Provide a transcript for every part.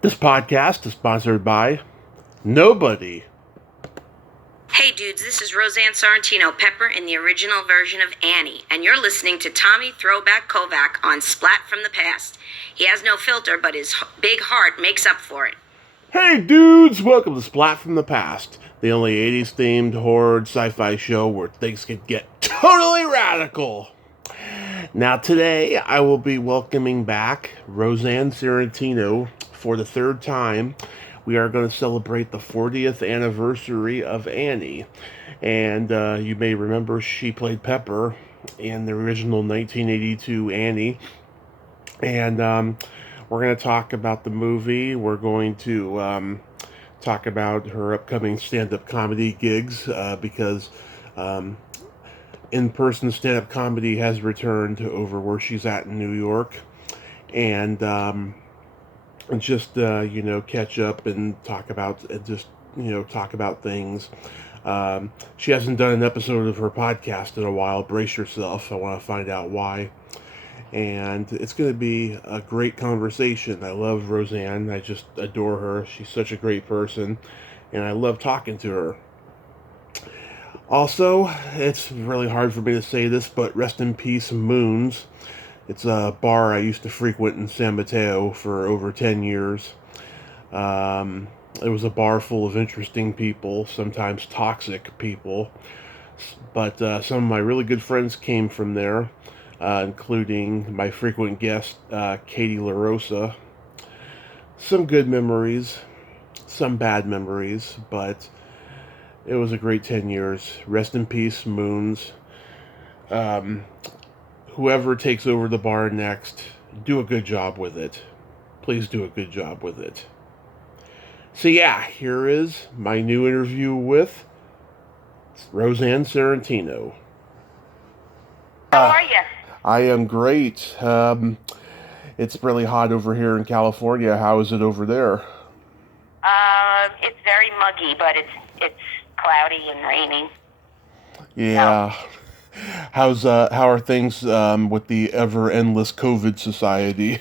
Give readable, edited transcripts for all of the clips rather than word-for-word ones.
This podcast is sponsored by nobody. Hey dudes, this is Rosanne Sorrentino, Pepper in the original version of Annie, and you're listening to Tommy Throwback Kovac on Splat from the Past. He has no filter, but his big heart makes up for it. Hey dudes, welcome to Splat from the Past, the only 80s themed horror sci-fi show where things can get totally radical. Now today I will be welcoming back Rosanne Sorrentino for the third time. We are going to celebrate the 40th anniversary of Annie. And you may remember she played Pepper in the original 1982 Annie. And we're going to talk about the movie. We're going to talk about her upcoming stand-up comedy gigs because in-person stand-up comedy has returned over where she's at in New York. And just catch up and talk about things. She hasn't done an episode of her podcast in a while. Brace yourself. I want to find out why. And it's going to be a great conversation. I love Rosanne. I just adore her. She's such a great person, and I love talking to her. Also, it's really hard for me to say this, but rest in peace, Moons. It's a bar I used to frequent in San Mateo for over 10 years. It was a bar full of interesting people, sometimes toxic people. But some of my really good friends came from there, including my frequent guest, Katie LaRosa. Some good memories, some bad memories, but it was a great 10 years. Rest in peace, Moons. Whoever takes over the bar next, do a good job with it. Please do a good job with it. So yeah, here is my new interview with Rosanne Sorrentino. How are you? I am great. It's really hot over here in California. How is it over there? It's very muggy, but it's cloudy and raining. Yeah. How are things with the ever endless COVID society?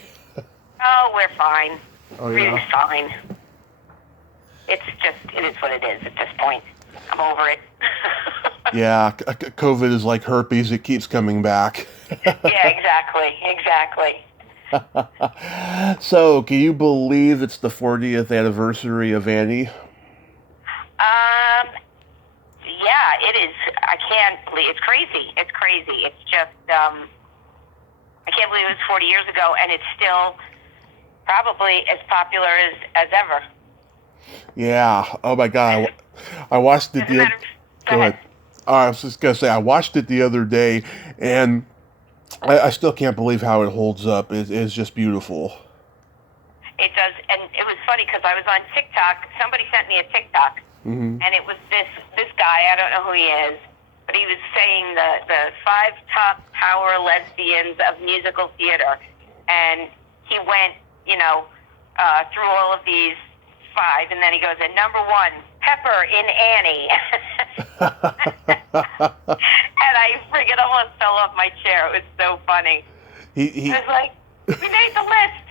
Oh, we're fine. Oh, yeah? Really fine. It is what it is at this point. I'm over it. Yeah, COVID is like herpes. It keeps coming back. Yeah, exactly. So, can you believe it's the 40th anniversary of Annie? Yeah, it is. I can't believe it's crazy. It's just I can't believe it was 40 years ago, and it's still probably as popular as ever. Yeah. Oh my God. I watched it the other. Go ahead. I was just gonna say I watched it the other day, and I still can't believe how it holds up. It's just beautiful. It does, and it was funny because I was on TikTok. Somebody sent me a TikTok. Mm-hmm. And it was this guy, I don't know who he is, but he was saying the 5 top power lesbians of musical theater. And he went, through all of these 5, and then he goes, and number 1, Pepper in Annie. And I friggin' almost fell off my chair. It was so funny. I was like, we made the list.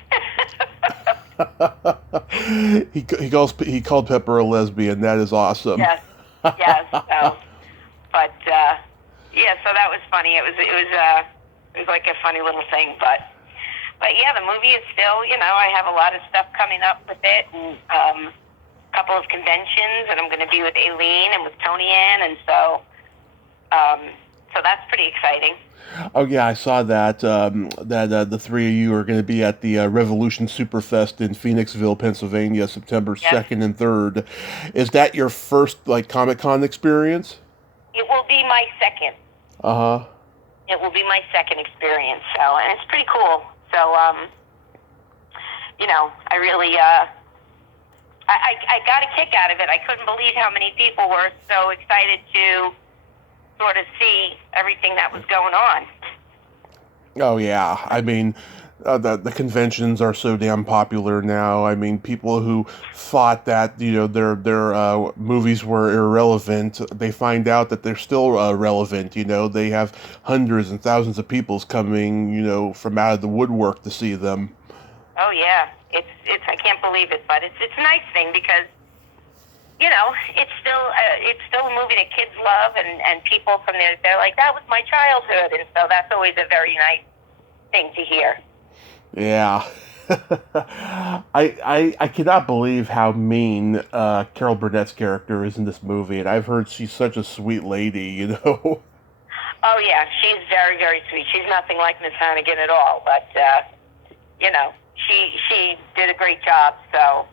He called Pepper a lesbian. That is awesome. Yes. So, but so that was funny. It was like a funny little thing, but yeah, the movie is still. I have a lot of stuff coming up with it, and a couple of conventions, and I'm going to be with Aileen and with Tony Ann, and so that's pretty exciting. Oh yeah, I saw that the three of you are going to be at the Revolution Superfest in Phoenixville, Pennsylvania, September 2nd and 3rd. Is that your first Comic-Con experience? It will be my second. Uh-huh. It will be my second experience. So, and it's pretty cool. So I really I got a kick out of it. I couldn't believe how many people were so excited to sort of see everything that was going on. Oh yeah, I mean, the conventions are so damn popular now. I mean, people who thought that their movies were irrelevant, they find out that they're still relevant. They have hundreds and thousands of people coming from out of the woodwork to see them. Oh yeah, It's I can't believe it, but it's a nice thing because, you know, it's still a movie that kids love, and people from there, they're like, that was my childhood, and so that's always a very nice thing to hear. Yeah. I cannot believe how mean Carol Burnett's character is in this movie, and I've heard she's such a sweet lady, you know. Oh yeah, she's very, very sweet. She's nothing like Miss Hannigan at all, but you know, she did a great job. So,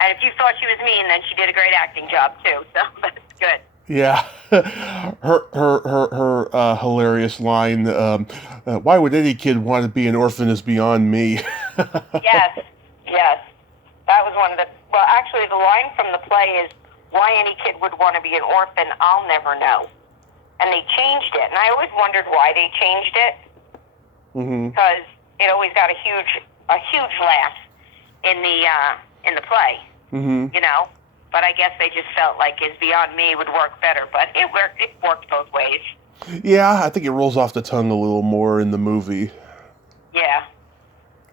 and if you thought she was mean, then she did a great acting job too. So that's good. Yeah, her hilarious line. Why would any kid want to be an orphan is beyond me. Yes, yes, that was one of the. Well, actually, the line from the play is, "Why any kid would want to be an orphan, I'll never know." And they changed it, and I always wondered why they changed it, because it always got a huge laugh in the play, you know. But I guess they just felt like "is beyond me" would work better, but it worked both ways. Yeah, I think it rolls off the tongue a little more in the movie. Yeah.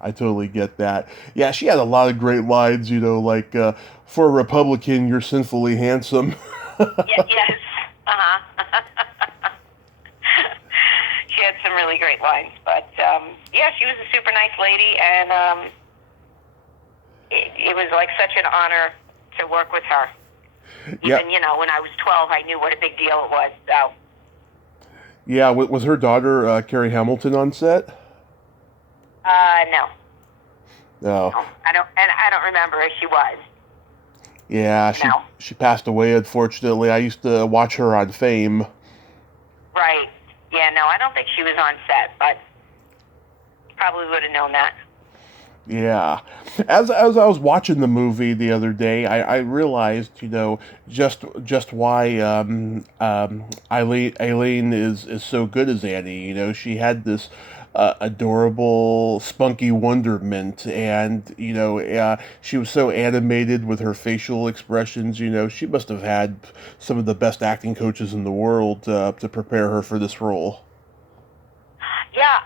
I totally get that. Yeah, she had a lot of great lines, you know, like, for a Republican, you're sinfully handsome. Yes. Uh-huh. She had some really great lines, but yeah, she was a super nice lady, and it was like such an honor to work with her. Even, you know, when I was 12, I knew what a big deal it was, so. Yeah, was her daughter, Carrie Hamilton, on set? No. No. I don't remember if she was. Yeah, she passed away, unfortunately. I used to watch her on Fame. Right. Yeah, no, I don't think she was on set, but probably would have known that. Yeah. As I was watching the movie the other day, I realized, you know, just why Eileen is so good as Annie. You know, she had this adorable, spunky wonderment, and, you know, she was so animated with her facial expressions. You know, she must have had some of the best acting coaches in the world to prepare her for this role. Yeah,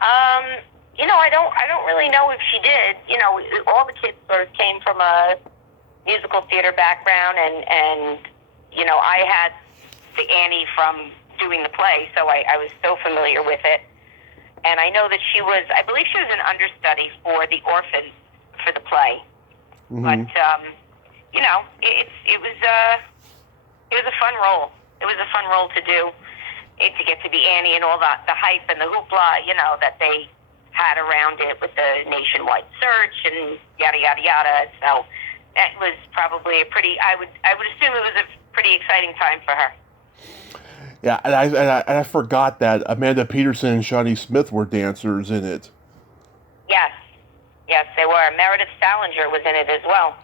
you know, I don't really know if she did. You know, all the kids sort of came from a musical theater background, and you know, I had the Annie from doing the play, so I was so familiar with it. And I know that I believe she was an understudy for the orphan for the play. But you know, it was a fun role. It was a fun role to do. To get to be Annie and all the hype and the hoopla, you know, that they had around it with the nationwide search and yada yada yada. So that was probably I would assume it was a pretty exciting time for her. Yeah, and I forgot that Amanda Peterson and Shawnee Smith were dancers in it. Yes, they were. Meredith Salinger was in it as well.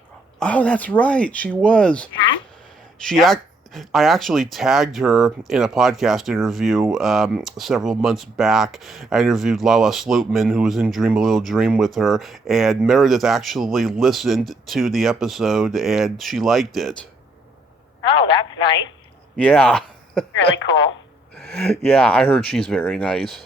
Oh, that's right, she was. Huh? I actually tagged her in a podcast interview several months back. I interviewed Lala Slootman, who was in Dream a Little Dream with her, and Meredith actually listened to the episode, and she liked it. Oh, that's nice. Yeah. Really cool. Yeah, I heard she's very nice.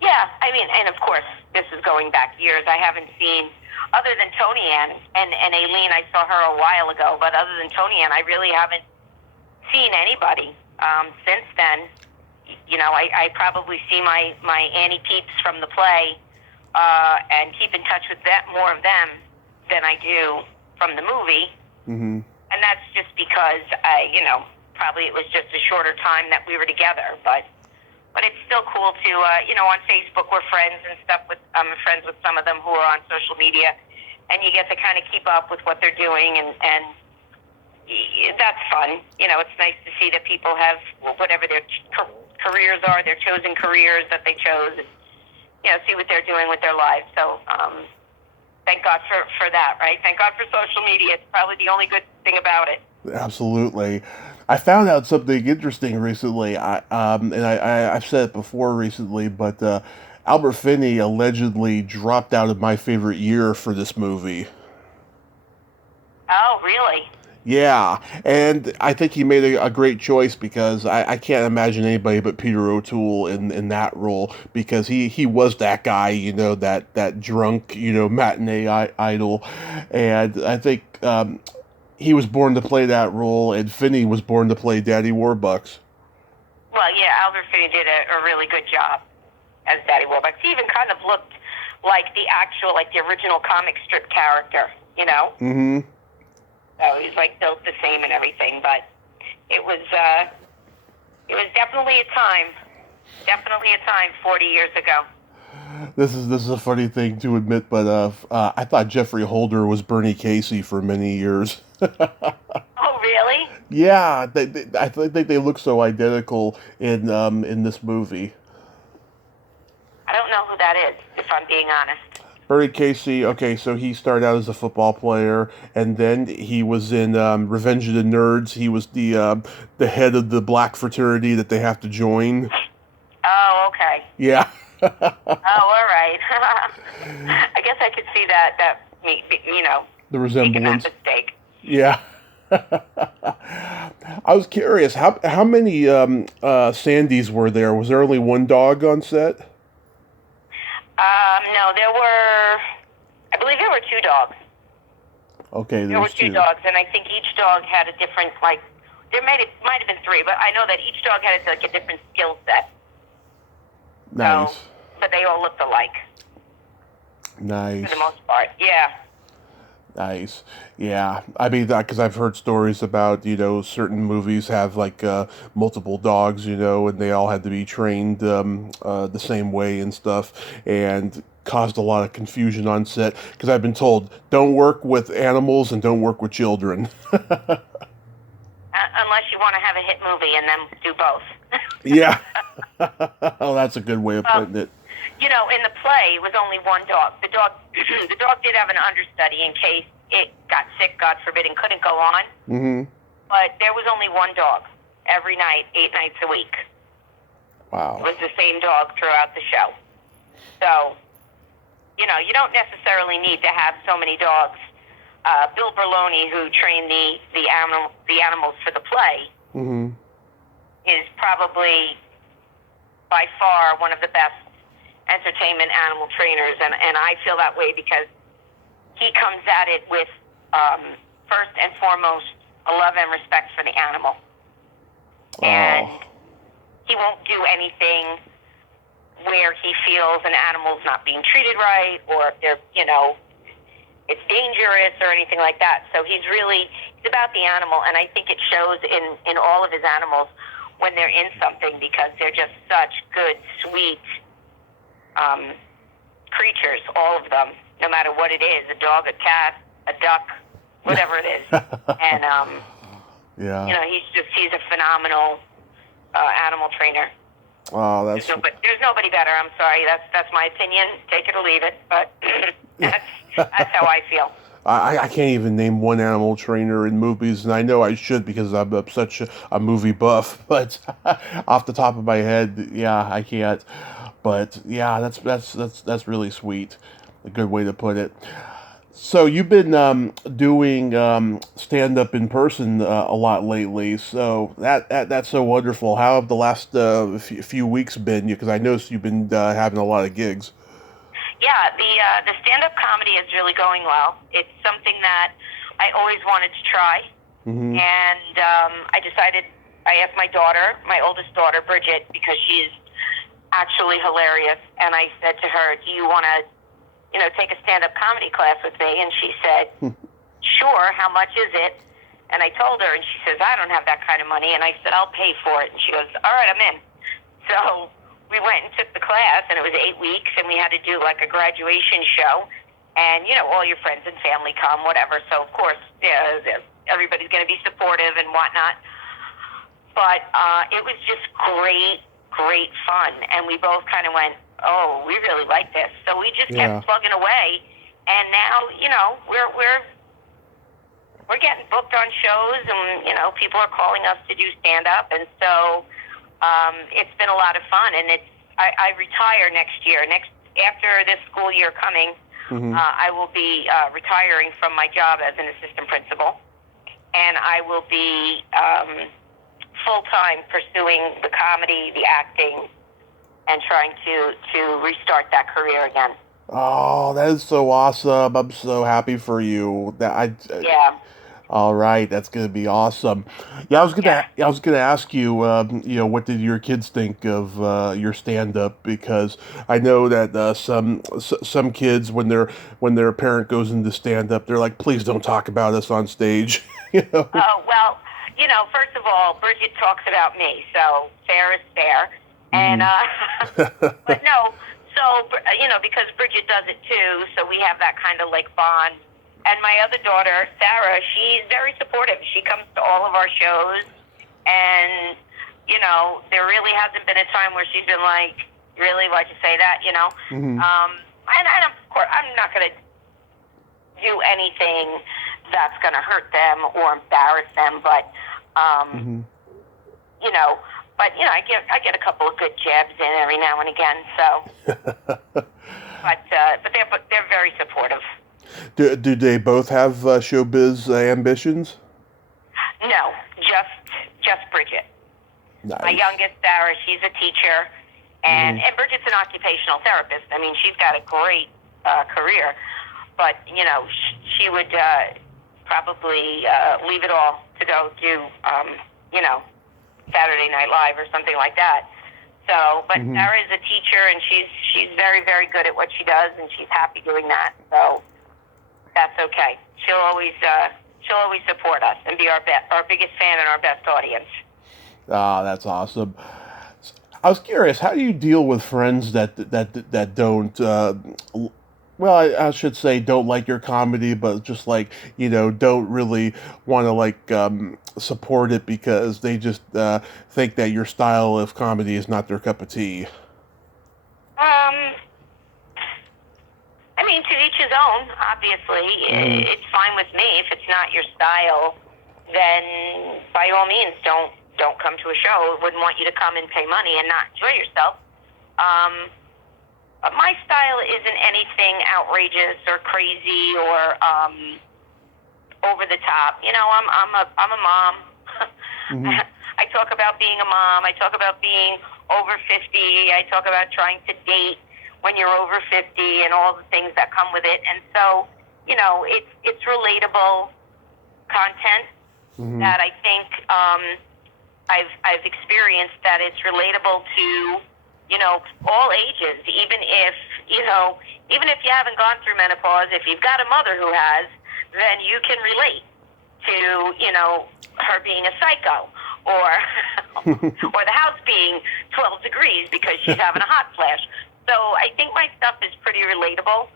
Yeah, I mean, and of course, this is going back years. I haven't seen, other than Tony Ann and Aileen, I saw her a while ago, but other than Tony Ann, I really haven't seen anybody since then. You know, I probably see my Annie peeps from the play and keep in touch with more of them than I do from the movie. Mm-hmm. And that's just because you know, probably it was just a shorter time that we were together, but it's still cool to you know, on Facebook we're friends and stuff with I'm friends with some of them who are on social media, and you get to kind of keep up with what they're doing, and that's fun. You know, it's nice to see that people have whatever their careers are, their chosen careers that they chose, and, you know, see what they're doing with their lives. So thank God for that, right? Thank God for social media. It's probably the only good thing about it. Absolutely. I found out something interesting recently. I've said it before recently, but Albert Finney allegedly dropped out of My Favorite Year for this movie. Oh, really? Yeah, and I think he made a great choice because I can't imagine anybody but Peter O'Toole in that role because he was that guy, that drunk, matinee idol, and I think he was born to play that role, and Finney was born to play Daddy Warbucks. Well, yeah, Albert Finney did a really good job as Daddy Warbucks. He even kind of looked like the original comic strip character, you know? Mm-hmm. So he's like built the same and everything, but it was definitely a time 40 years ago. This is a funny thing to admit, but I thought Jeffrey Holder was Bernie Casey for many years. Oh, really? Yeah, I think they look so identical in this movie. I don't know who that is, if I'm being honest. Bernie Casey, okay, so he started out as a football player, and then he was in Revenge of the Nerds. He was the head of the black fraternity that they have to join. Oh, okay. Yeah. Oh, all right. I guess I could see that The resemblance. making that mistake. Yeah. I was curious, how many Sandys were there? Was there only one dog on set? No, I believe there were two dogs. Okay, there were two dogs, and I think each dog had a different, there might have been three, but I know that each dog had a different skill set. Nice. So, but they all looked alike. Nice. For the most part, yeah. Nice. Yeah. I mean, because I've heard stories about, certain movies have multiple dogs, and they all had to be trained the same way and stuff, and caused a lot of confusion on set because I've been told don't work with animals and don't work with children. Unless you want to have a hit movie and then do both. Yeah. Oh, that's a good way of putting it. In the play, it was only one dog. The dog did have an understudy in case it got sick, God forbid, and couldn't go on. Mm-hmm. But there was only one dog every night, 8 nights a week. Wow. It was the same dog throughout the show. So, you don't necessarily need to have so many dogs. Bill Berloni, who trained the animals for the play, mm-hmm. is probably by far one of the best entertainment animal trainers, and I feel that way because he comes at it with first and foremost a love and respect for the animal. Oh. And he won't do anything where he feels an animal's not being treated right or if they're, it's dangerous or anything like that. So he's about the animal, and I think it shows in all of his animals when they're in something because they're just such good, sweet creatures, all of them, no matter what it is, a dog, a cat, a duck, whatever it is. And, yeah. he's a phenomenal animal trainer. Oh, there's nobody better. I'm sorry. That's my opinion. Take it or leave it. But that's how I feel. I can't even name one animal trainer in movies, and I know I should because I'm such a movie buff. But off the top of my head, yeah, I can't. But yeah, that's really sweet. A good way to put it. So you've been doing stand-up in person a lot lately. So that's so wonderful. How have the last few weeks been? Because I noticed you've been having a lot of gigs. Yeah, the stand-up comedy is really going well. It's something that I always wanted to try, mm-hmm. and I asked my oldest daughter, Bridget, because she's actually hilarious, and I said to her, do you want to, take a stand-up comedy class with me? And she said, sure, how much is it? And I told her, and she says, I don't have that kind of money. And I said, I'll pay for it. And she goes, all right, I'm in. So we went and took the class, and it was 8 weeks, and we had to do a graduation show. And, all your friends and family come, whatever. So, of course, everybody's going to be supportive and whatnot. But it was just great fun. And we both kind of went, oh, we really like this. So we just kept plugging away. And now, we're getting booked on shows, and, people are calling us to do stand-up. And so it's been a lot of fun. And I retire next year. After this school year coming, mm-hmm. I will be retiring from my job as an assistant principal. and I will be full-time pursuing the comedy, the acting, and trying to restart that career again. Oh, that is so awesome. I'm so happy for you. Yeah. All right, that's gonna be awesome. Yeah, I was gonna ask you, what did your kids think of your stand up? Because I know that some kids, when their parent goes into stand up, they're like, please don't talk about us on stage. Oh, well, first of all, Bridget talks about me, so fair is fair. And, but no, so, because Bridget does it too, so we have that kind of like bond. And my other daughter, Sarah, she's very supportive. She comes to all of our shows, and, there really hasn't been a time where she's been like, really, why'd you say that, And of course, I'm not going to do anything that's going to hurt them or embarrass them, but, I get a couple of good jabs in every now and again, so, but they're very supportive. Do they both have showbiz ambitions? No, just Bridget. Nice. My youngest, Sarah, she's a teacher, and Bridget's an occupational therapist. I mean, she's got a great career, but, she would probably leave it all to go do, Saturday Night Live or something like that. So, but Sarah is a teacher, and she's very, very good at what she does, and she's happy doing that. So that's okay. She'll always support us and be our biggest fan and our best audience. Ah, that's awesome. I was curious, how do you deal with friends that don't, well, I should say don't like your comedy, but just like, don't really want to like support it because they just think that your style of comedy is not their cup of tea? I mean, to each his own, obviously. It's fine with me. If it's not your style, then by all means, don't come to a show. I wouldn't want you to come and pay money and not enjoy yourself. But my style isn't anything outrageous or crazy or over the top. I'm a mom. I talk about being a mom. I talk about being over 50. I talk about trying to date when you're over 50 and all the things that come with it. And so, it's relatable content that I think I've experienced, that it's relatable to, all ages, even if you haven't gone through menopause. If you've got a mother who has, then you can relate to, her being a psycho or or the house being 12 degrees because she's having a hot flash. So I think my stuff is pretty relatable,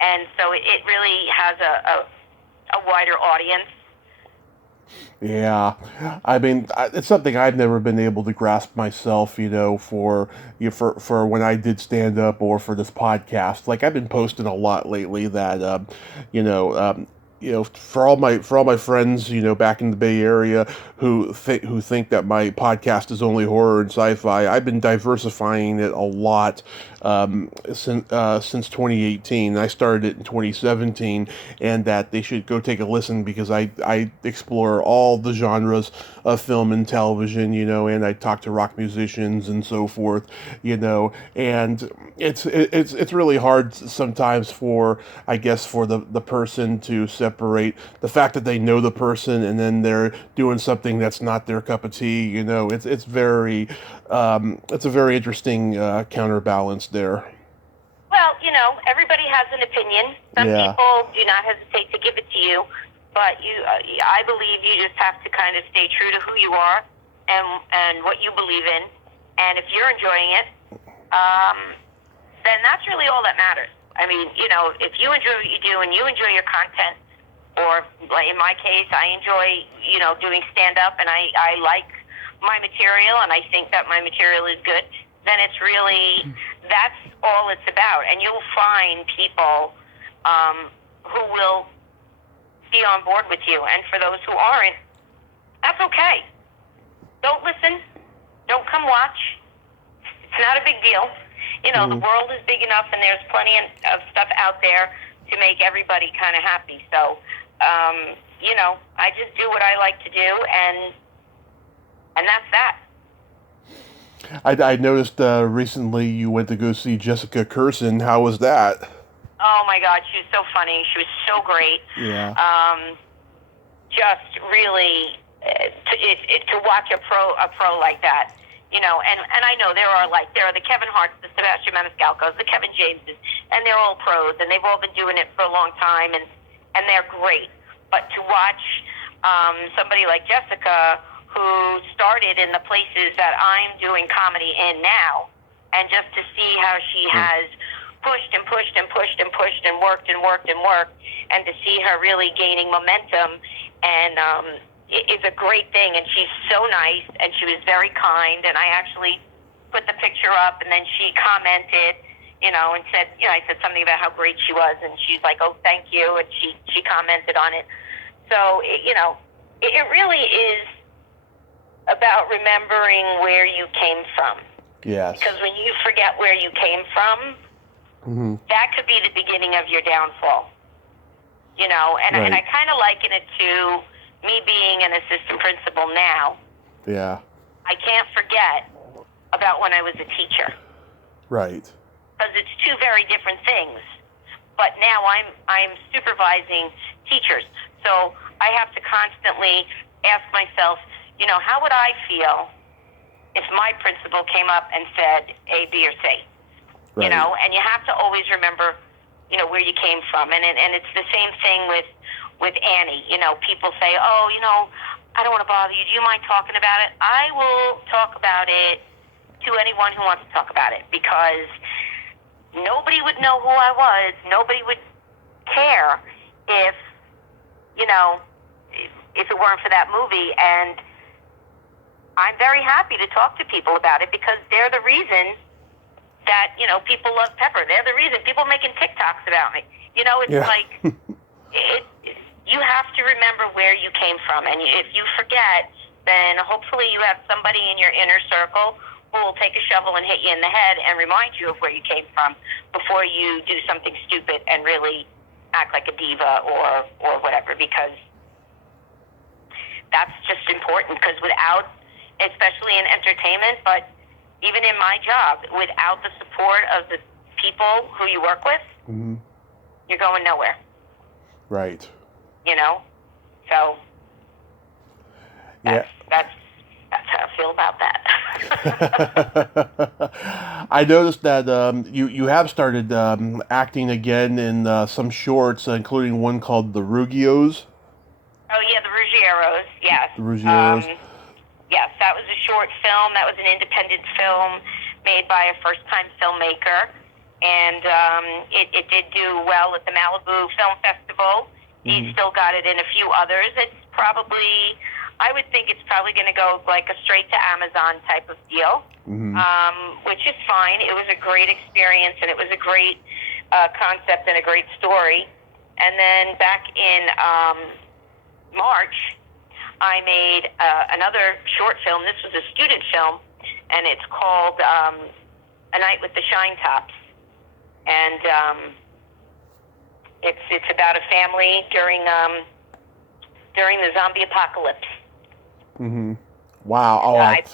and so it really has a wider audience. Yeah, I mean, it's something I've never been able to grasp myself, for when I did stand up or for this podcast. Like, I've been posting a lot lately that, for all my friends, back in the Bay Area who think that my podcast is only horror and sci-fi, I've been diversifying it a lot since 2018. I started it in 2017, and that they should go take a listen because I explore all the genres of film and television, and I talk to rock musicians and so forth, and it's really hard sometimes for, I guess, for the person to separate the fact that they know the person and then they're doing something that's not their cup of tea. It's very it's a very interesting counterbalance there. Well, everybody has an opinion. Some people do not hesitate to give it to you, but I believe you just have to kind of stay true to who you are and what you believe in. And if you're enjoying it, then that's really all that matters. I mean, if you enjoy what you do and you enjoy your content, or like in my case, I enjoy, doing stand-up, and I like my material, and I think that my material is good, then it's really, that's all it's about. And you'll find people who will be on board with you. And for those who aren't, that's okay. Don't listen. Don't come watch. It's not a big deal. The world is big enough, and there's plenty of stuff out there to make everybody kind of happy. So I just do what I like to do, and that's that. I noticed recently you went to go see Jessica Kirson. How was that? Oh my God, she was so funny. She was so great. Yeah. Just really to watch a pro like that, and I know there are the Kevin Harts, the Sebastian Maniscalcos, the Kevin Jameses, and they're all pros, and they've all been doing it for a long time, and they're great. But to watch somebody like Jessica, who started in the places that I'm doing comedy in now, and just to see how she has pushed and pushed and pushed and pushed and worked and worked and worked, and to see her really gaining momentum, and it's a great thing. And she's so nice, and she was very kind, and I actually put the picture up, and then she commented, and said, I said something about how great she was, and she's like, oh, thank you, and she commented on it. So, it really is about remembering where you came from. Yes. Because when you forget where you came from, that could be the beginning of your downfall. And Right. And I kind of liken it to me being an assistant principal now. Yeah. I can't forget about when I was a teacher. Right. Because it's two very different things. But now I'm supervising teachers. So I have to constantly ask myself, how would I feel if my principal came up and said A, B, or C? Right. And you have to always remember, where you came from. And it's the same thing with Annie. People say, oh, I don't want to bother you. Do you mind talking about it? I will talk about it to anyone who wants to talk about it, because nobody would know who I was. Nobody would care if it weren't for that movie. And I'm very happy to talk to people about it, because they're the reason that, people love Pepper. They're the reason people making TikToks about me. It's like, you have to remember where you came from. And if you forget, then hopefully you have somebody in your inner circle who will take a shovel and hit you in the head and remind you of where you came from before you do something stupid and really act like a diva or whatever, because that's just important. Because without, especially in entertainment, but even in my job, without the support of the people who you work with, you're going nowhere. Right. So that's how I feel about that. I noticed that you have started acting again in some shorts, including one called The Ruggios. Oh yeah, The Ruggieros. Yes. The Ruggieros. Yes, that was a short film. That was an independent film made by a first-time filmmaker, and it did do well at the Malibu Film Festival. He still got it in a few others. I would think it's probably going to go like a straight to Amazon type of deal, which is fine. It was a great experience, and it was a great concept and a great story. And then back in March, I made another short film. This was a student film, and it's called A Night with the Shine Tops. And it's about a family during the zombie apocalypse. Wow! Oh, I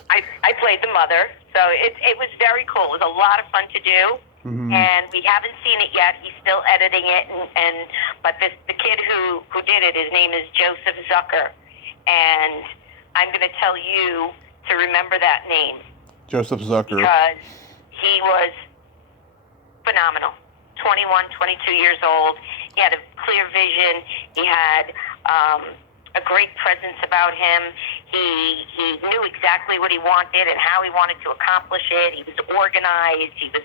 played the mother, so it was very cool. It was a lot of fun to do, and we haven't seen it yet. He's still editing it, but the kid who did it, his name is Joseph Zucker, and I'm going to tell you to remember that name. Joseph Zucker. Because he was phenomenal. 21, 22 years old. He had a clear vision. He had a great presence about him. He knew exactly what he wanted and how he wanted to accomplish it. He was organized. He was,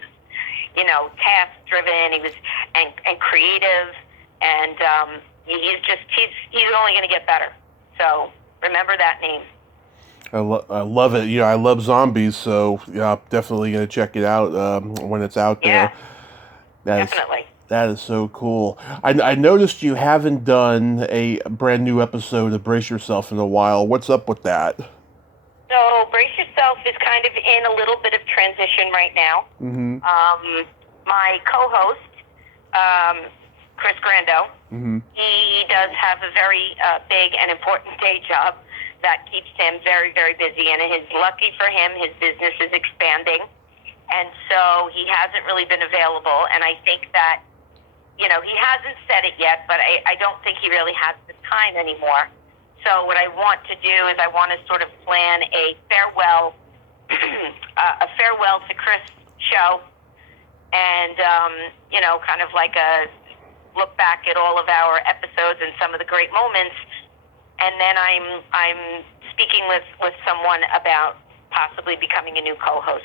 task driven. He was and creative. And he's only going to get better. So remember that name. I love it. I love zombies, so I'm definitely going to check it out when it's out there. Definitely. That is so cool. I noticed you haven't done a brand new episode of Brace Yourself in a while. What's up with that? So Brace Yourself is kind of in a little bit of transition right now. My co-host, Chris Grando, Mm-hmm. He does have a very big and important day job that keeps him very, very busy, and it is lucky for him, his business is expanding, and so he hasn't really been available, and I think that, you know, he hasn't said it yet, but I don't think he really has the time anymore. So what I want to do is I want to sort of plan a farewell, a farewell to Chris show, and, you know, kind of like a look back at all of our episodes and some of the great moments, and then I'm speaking with someone about possibly becoming a new co-host.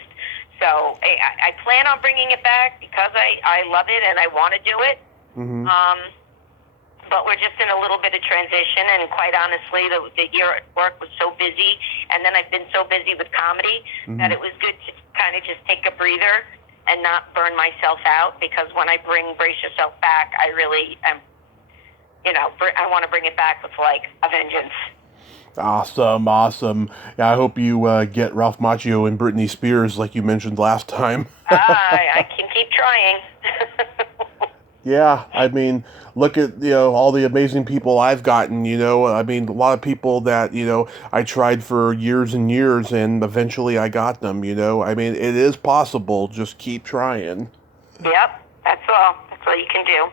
So I plan on bringing it back because I love it and I want to do it. Mm-hmm. But we're just in a little bit of transition, and quite honestly, the year at work was so busy, and then I've been so busy with comedy that it was good to kind of just take a breather and not burn myself out, because when I bring Brace Yourself back, I really am, you know, I want to bring it back with, like, a vengeance. Awesome. Yeah, I hope you get Ralph Macchio and Britney Spears like you mentioned last time. I can keep trying. Yeah, I mean, look at, you know, all the amazing people I've gotten, you know. I mean, a lot of people that, you know, I tried for years and years and eventually I got them, you know. I mean, it is possible. Just keep trying. Yep, that's all. That's all you can do.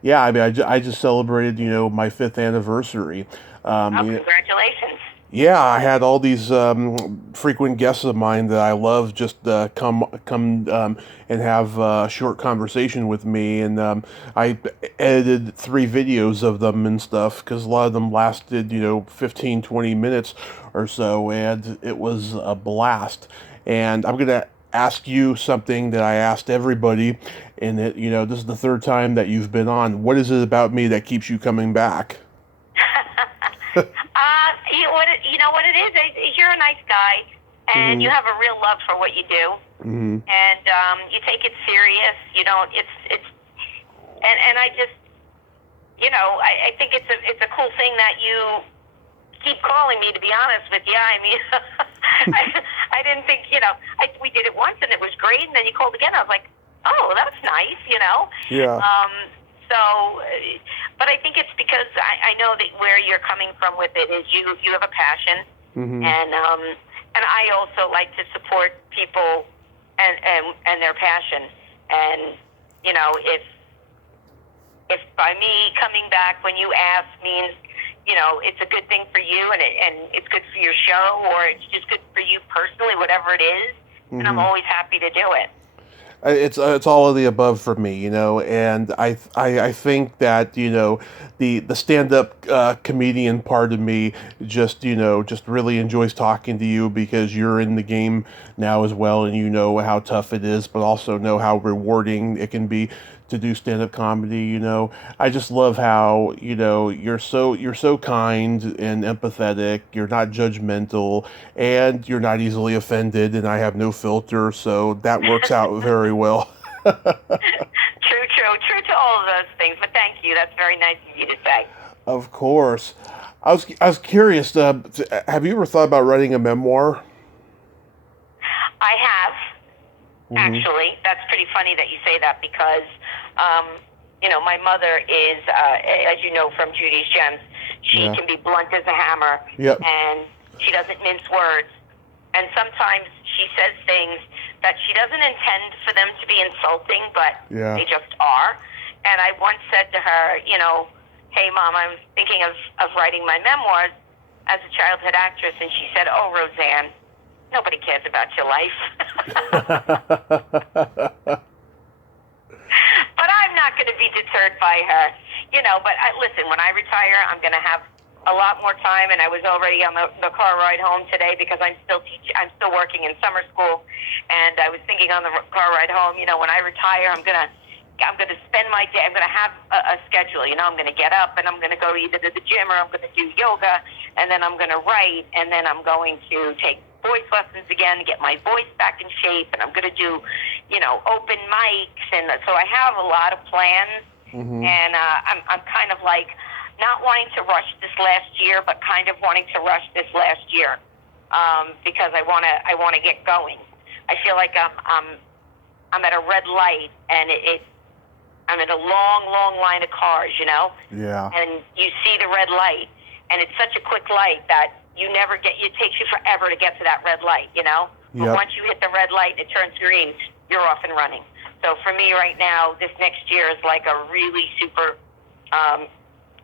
Yeah, I mean, I just celebrated, you know, my 5th anniversary. Congratulations. Yeah, I had all these frequent guests of mine that I love just come and have a short conversation with me, and I edited 3 videos of them and stuff, because a lot of them lasted, you know, 15, 20 minutes or so, and it was a blast. And I'm going to ask you something that I asked everybody, and it, you know, this is the 3rd time that you've been on. What is it about me that keeps you coming back? You know what it is? You're a nice guy, and you have a real love for what you do, and you take it serious. You don't. And I just, you know, I think it's a cool thing that you keep calling me. To be honest with you, I mean, I didn't think, you know, we did it once and it was great, and then you called again. I was like, oh, that's nice, you know. Yeah. So, but I think it's because I know that where you're coming from with it is you have a passion, and I also like to support people and their passion, and you know, if by me coming back when you ask means, you know, it's a good thing for you and it's good for your show, or it's just good for you personally, whatever it is, and I'm always happy to do it. It's all of the above for me, you know, and I think that, you know, the stand-up comedian part of me just, you know, just really enjoys talking to you, because you're in the game now as well, and you know how tough it is, but also know how rewarding it can be to do stand-up comedy. You know, I just love how, you know, you're so kind and empathetic, you're not judgmental, and you're not easily offended, and I have no filter, so that works out very well. True to all of those things, but thank you. That's very nice of you to say. Of course. I was curious, have you ever thought about writing a memoir? I have. Actually, that's pretty funny that you say that, because, you know, my mother is, as you know from Judy's Gems, she can be blunt as a hammer, and she doesn't mince words. And sometimes she says things that she doesn't intend for them to be insulting, but they just are. And I once said to her, you know, hey, Mom, I'm thinking of writing my memoirs as a childhood actress. And she said, oh, Rosanne, nobody cares about your life. But I'm not going to be deterred by her, you know. But listen, when I retire, I'm going to have a lot more time, and I was already on the car ride home today, because I'm still working in summer school, and I was thinking on the car ride home, you know, when I retire, I'm gonna spend my day. I'm gonna have a schedule, you know. I'm gonna get up and I'm gonna go either to the gym, or I'm gonna do yoga, and then I'm gonna write, and then I'm going to take voice lessons again, get my voice back in shape, and I'm gonna do, you know, open mics, and so I have a lot of plans, and I'm kind of like not wanting to rush this last year, but kind of wanting to rush this last year, because I wanna get going. I feel like I'm at a red light, and I'm in a long, long line of cars, you know? Yeah. And you see the red light, and it's such a quick light that it takes you forever to get to that red light, you know? But Yep. once you hit the red light and it turns green, you're off and running. So for me right now, this next year is like a really super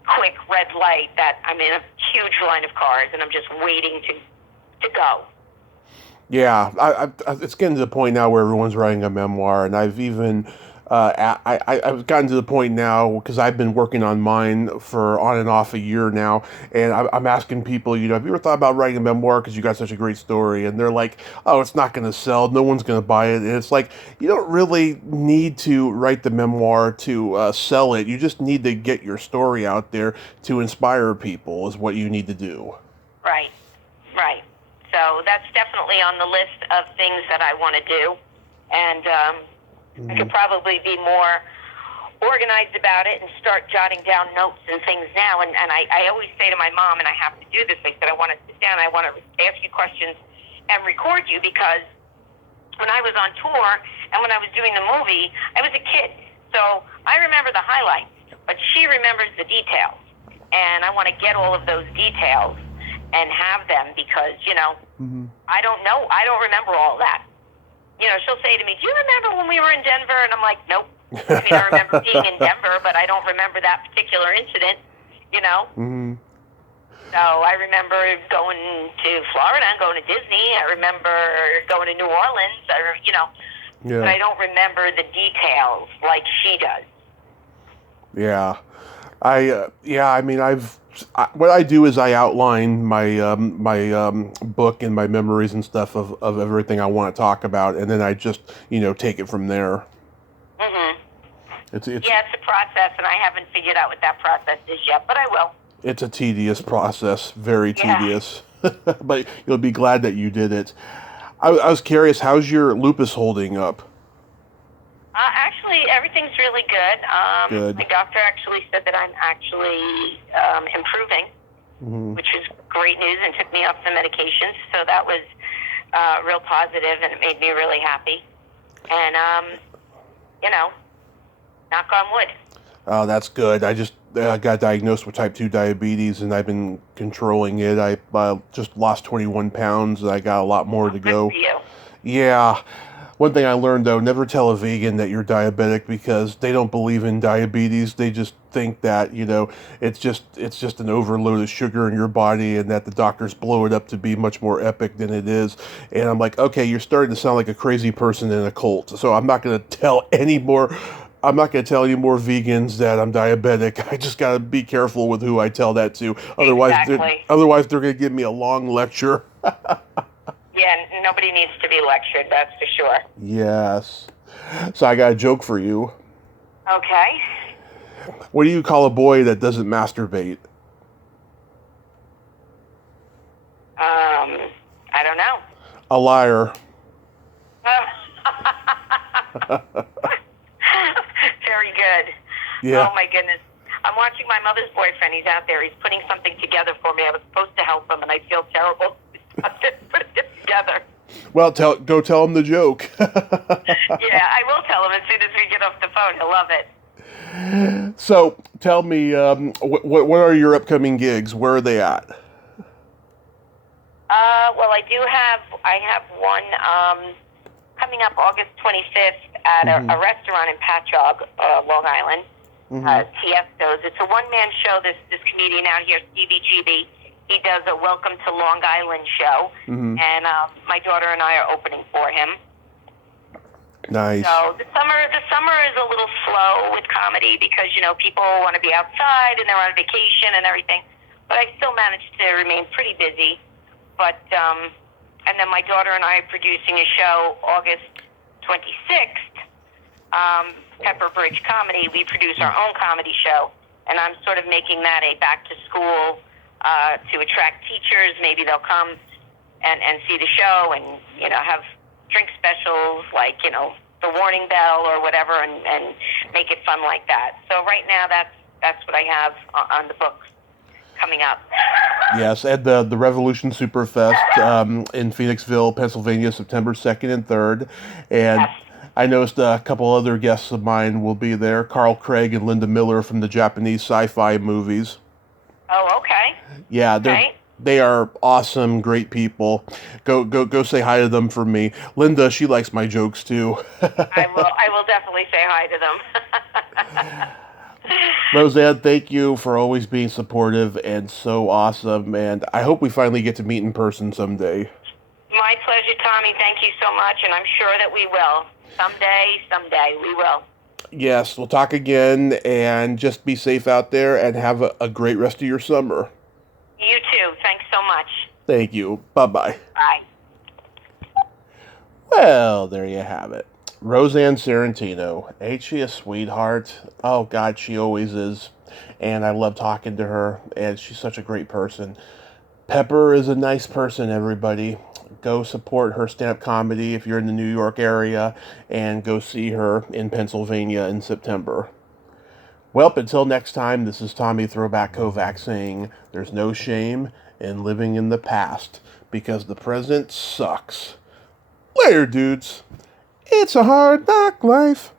quick red light that I'm in a huge line of cars, and I'm just waiting to go. Yeah, it's getting to the point now where everyone's writing a memoir, and I've even I've gotten to the point now because I've been working on mine for on and off a year now, and I'm asking people, you know, have you ever thought about writing a memoir because you got such a great story? And they're like, oh, it's not going to sell, no one's going to buy it. And it's like, you don't really need to write the memoir to sell it. You just need to get your story out there to inspire people is what you need to do. Right. So that's definitely on the list of things that I want to do, and I could probably be more organized about it and start jotting down notes and things now. And I always say to my mom, and I have to do this, I said, I want to sit down, I want to ask you questions and record you, because when I was on tour and when I was doing the movie, I was a kid. So I remember the highlights, but she remembers the details. And I want to get all of those details and have them, because, you know, I don't remember all that. You know, she'll say to me, do you remember when we were in Denver? And I'm like, nope. I mean, I remember being in Denver, but I don't remember that particular incident, you know? So I remember going to Florida and going to Disney. I remember going to New Orleans, Yeah. but I don't remember the details like she does. Yeah. I mean, what I do is I outline my book and my memories and stuff of everything I want to talk about, and then I just, you know, take it from there. It's a process, and I haven't figured out what that process is yet, but I will. It's a tedious process, very tedious, but you'll be glad that you did it. I was curious, how's your lupus holding up? Actually, everything's really good. Good. My doctor actually said that I'm actually improving, which is great news, and took me off the medications. So that was real positive, and it made me really happy. And, you know, knock on wood. Oh, that's good. I just got diagnosed with type 2 diabetes, and I've been controlling it. I just lost 21 pounds, and I got a lot more to go. Good for you. Yeah. One thing I learned, though, never tell a vegan that you're diabetic, because they don't believe in diabetes. They just think that, you know, it's just an overload of sugar in your body, and that the doctors blow it up to be much more epic than it is. And I'm like, okay, you're starting to sound like a crazy person in a cult. So I'm not going to tell any more vegans that I'm diabetic. I just got to be careful with who I tell that to. Otherwise, exactly. they're going to give me a long lecture. Yeah, nobody needs to be lectured, that's for sure. Yes. So I got a joke for you. Okay. What do you call a boy that doesn't masturbate? I don't know. A liar. Very good. Yeah. Oh, my goodness. I'm watching my mother's boyfriend. He's out there. He's putting something together for me. I was supposed to help him, and I feel terrible. I didn't put it together. Well, go tell him the joke. Yeah, I will tell him as soon as we get off the phone. He'll love it. So, tell me, what are your upcoming gigs? Where are they at? Well, I have one coming up August 25th at a restaurant in Patchogue, Long Island. Tiesto's. It's a one-man show. This comedian out here, Stevie GB, he does a Welcome to Long Island show, and my daughter and I are opening for him. Nice. So the summer is a little slow with comedy because, you know, people want to be outside and they're on vacation and everything. But I still manage to remain pretty busy. But and then my daughter and I are producing a show August 26th. Pepper Bridge Comedy. We produce our own comedy show, and I'm sort of making that a back to school to attract teachers. Maybe they'll come and see the show and, you know, have drink specials like, you know, the warning bell or whatever, and make it fun like that. So right now that's what I have on the books coming up. Yes, and the Revolution Superfest in Phoenixville, Pennsylvania, September 2nd and 3rd. And yes. I noticed a couple other guests of mine will be there. Carl Craig and Linda Miller from the Japanese sci-fi movies. Oh, okay. Yeah, Okay. they are awesome, great people. Go say hi to them for me. Linda, she likes my jokes too. I will definitely say hi to them. Roseanne, thank you for always being supportive and so awesome. And I hope we finally get to meet in person someday. My pleasure, Tommy. Thank you so much, and I'm sure that we will. Someday, we will. Yes, we'll talk again, and just be safe out there and have a great rest of your summer. You too. Thanks so much. Thank you. Bye-bye. Bye. Well, there you have it. Rosanne Sorrentino. Ain't she a sweetheart? Oh, God, she always is. And I love talking to her, and she's such a great person. Pepper is a nice person, everybody. Go support her stand-up comedy if you're in the New York area, and go see her in Pennsylvania in September. Well, until next time, this is Tommy Throwback Kovac saying there's no shame in living in the past, because the present sucks. Later, dudes. It's a hard knock life.